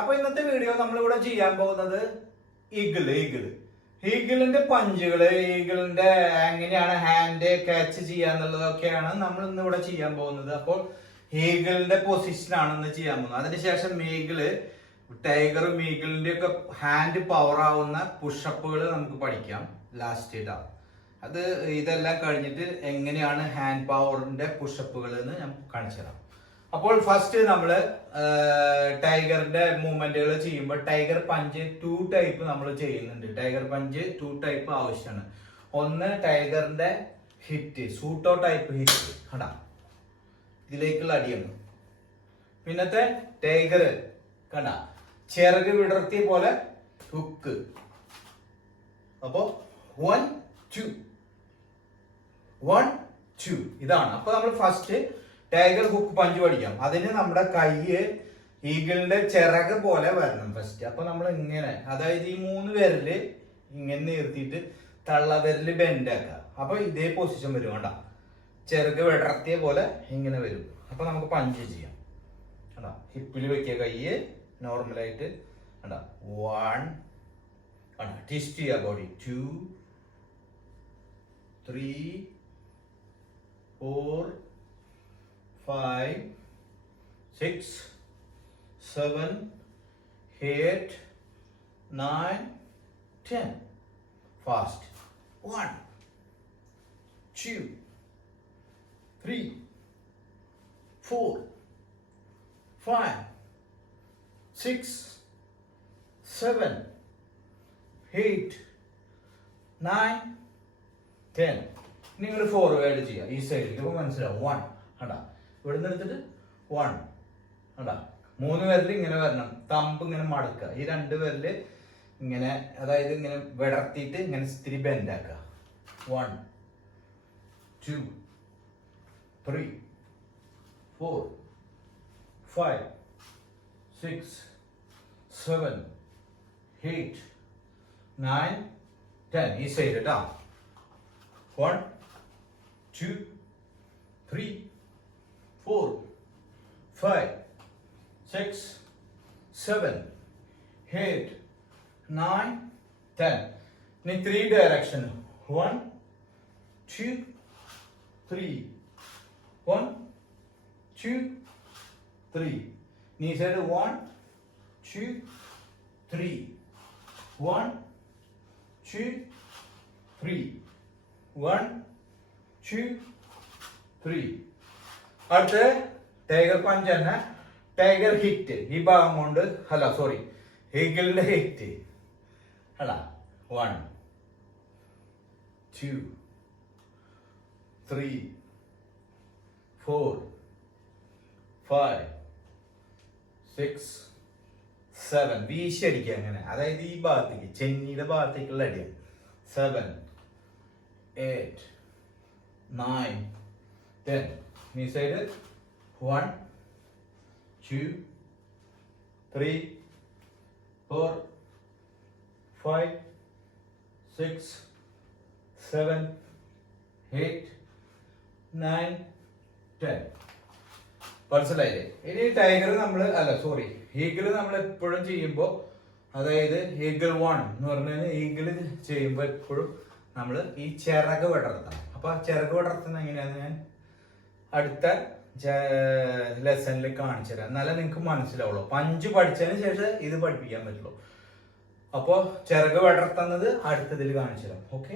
അപ്പൊ ഇന്നത്തെ വീഡിയോ നമ്മളിവിടെ ചെയ്യാൻ പോകുന്നത് ഈഗിളിന്റെ പഞ്ചുകള്, ഈഗിളിന്റെ എങ്ങനെയാണ് ഹാൻഡ് ക്യാച്ച് ചെയ്യാന്നുള്ളതൊക്കെയാണ് നമ്മൾ ഇന്ന് ഇവിടെ ചെയ്യാൻ പോകുന്നത്. അപ്പോൾ ഈഗിളിന്റെ പൊസിഷനാണ് ഇന്ന് ചെയ്യാൻ പോകുന്നത്. അതിനുശേഷം ടൈഗറും ഈഗിളിന്റെ ഒക്കെ ഹാൻഡ് പവർ ആവുന്ന പുഷപ്പുകൾ നമുക്ക് പഠിക്കാം ലാസ്റ്റ് ഇടാം. ഇതെല്ലാം കഴിഞ്ഞിട്ട് എങ്ങനെയാണ് ഹാൻഡ് പവറിന്റെ പുഷപ്പുകൾ എന്ന് ഞാൻ കാണിച്ചു തരാം. അപ്പോൾ ഫസ്റ്റ് നമ്മൾ ടൈഗറിന്റെ മൂവ്മെന്റുകൾ ചെയ്യുമ്പോൾ ടൈഗർ പഞ്ച് 2 ടൈപ്പ് നമ്മൾ ചെയ്യുന്നുണ്ട്. ടൈഗർ പഞ്ച് 2 ടൈപ്പ് ആവശ്യമാണ്. ഒന്ന് ടൈഗറിന്റെ ഹിറ്റ്, സൂട്ടോ ടൈപ്പ് ഹിറ്റ് കണ്ടാ, ഇതിലേക്കുള്ള അടിയാണ്. പിന്നത്തെ ടൈഗർ കണ്ടാ, ചിറക് വിടർത്തിയ പോലെ ഹുക്ക്. അപ്പോ 1 2 ഇതാണ്. അപ്പൊ നമ്മൾ ഫസ്റ്റ് ടൈഗർ ഹുക്ക് പഞ്ച് പഠിക്കാം. അതിന് നമ്മുടെ കൈയ്യ് ഈഗിളിന്റെ ചിറക് പോലെ വരണം ഫസ്റ്റ്. അപ്പൊ നമ്മൾ ഇങ്ങനെ, അതായത് ഈ 3 വിരല് ഇങ്ങനെ നിർത്തിയിട്ട് തള്ളവിരല് ബെൻഡ് ആക്കുക. അപ്പൊ ഇതേ പൊസിഷൻ വരും. കണ്ട, ചിറക് വിടർത്തിയ പോലെ ഇങ്ങനെ വരും. അപ്പൊ നമുക്ക് പഞ്ച് ചെയ്യാം. കണ്ട, ഹിപ്പിൽ വെക്കുക കൈയ്യ് നോർമലായിട്ട്. കണ്ട, 1 കണ്ട, ട്വിസ്റ്റ് ചെയ്യുക ബോഡി. 2 3 4 5 6 7 8 9 10. Fast. 1 2 3 4 5 6 7 8 9 10. നിങ്ങൾ ഫോർവേഡ് ചെയ്യുക ഈ സൈഡിലേക്ക്. അപ്പോൾ മനസ്സിലാവും. 1 കണ്ടാ, ഇവിടെ നിന്ന് എടുത്തിട്ട് 1 കണ്ടാ, 3 വിരല് ഇങ്ങനെ വരണം. തമ്പ് ഇങ്ങനെ മടക്കുക. ഈ 2 വിരല് ഇങ്ങനെ, അതായത് ഇങ്ങനെ വിടർത്തിയിട്ട് ഇങ്ങനെ ഇത്തിരി ബെൻഡ് ആക്കുക. 1 2 3 4 5 6 7 8 9 10. ഈ സൈഡ് കേട്ടോ. 1 2 3 4 5 6 7 8 9 10. ഇനി 3 ഡയറക്ഷൻ. 1 2 3 1 2 3. ഇനി സൈഡ് 1 2 3 1 2 3 1 2 3. അടുത്ത ടൈഗർ പഞ്ച് തന്നെ. ടൈഗർ ഹിറ്റ് ഈ ഭാഗം കൊണ്ട്, ഈഗിളിന്റെ ഹിറ്റ് അല്ല. 1 2 3 4 5 6 7. വീശി അടിക്കുക അങ്ങനെ, അതായത് ഈ ഭാഗത്തേക്ക്, ചെന്നിയുടെ ഭാഗത്തേക്കുള്ള അടിയാണ്. 7 8 9 10. ഈ സൈഡ് 1 2 3 4 5 6 7 8 9 10. മനസ്സിലായില്ലേ? ഇനി ടൈഗർ ഈഗിള് നമ്മൾ എപ്പോഴും ചെയ്യുമ്പോൾ, അതായത് ഈഗിൾ 1 എന്ന് പറഞ്ഞു കഴിഞ്ഞാൽ ഈഗിള് ചെയ്യുമ്പോൾ എപ്പോഴും നമ്മൾ ഈ ചിറക് വിടർത്തണം. അപ്പൊ ചിറക് വിടർത്തുന്ന എങ്ങനെയാന്ന് ഞാൻ അടുത്ത ലെസണിൽ കാണിച്ചു തരാം. എന്നാലേ നിങ്ങൾക്ക് മനസ്സിലാവുള്ളൂ. പഞ്ച് പഠിച്ചതിന് ശേഷം ഇത് പഠിപ്പിക്കാൻ പറ്റുള്ളൂ. അപ്പോൾ ചിറക് വിടർത്തുന്നത് അടുത്തതിൽ കാണിച്ചു തരാം. ഓക്കെ.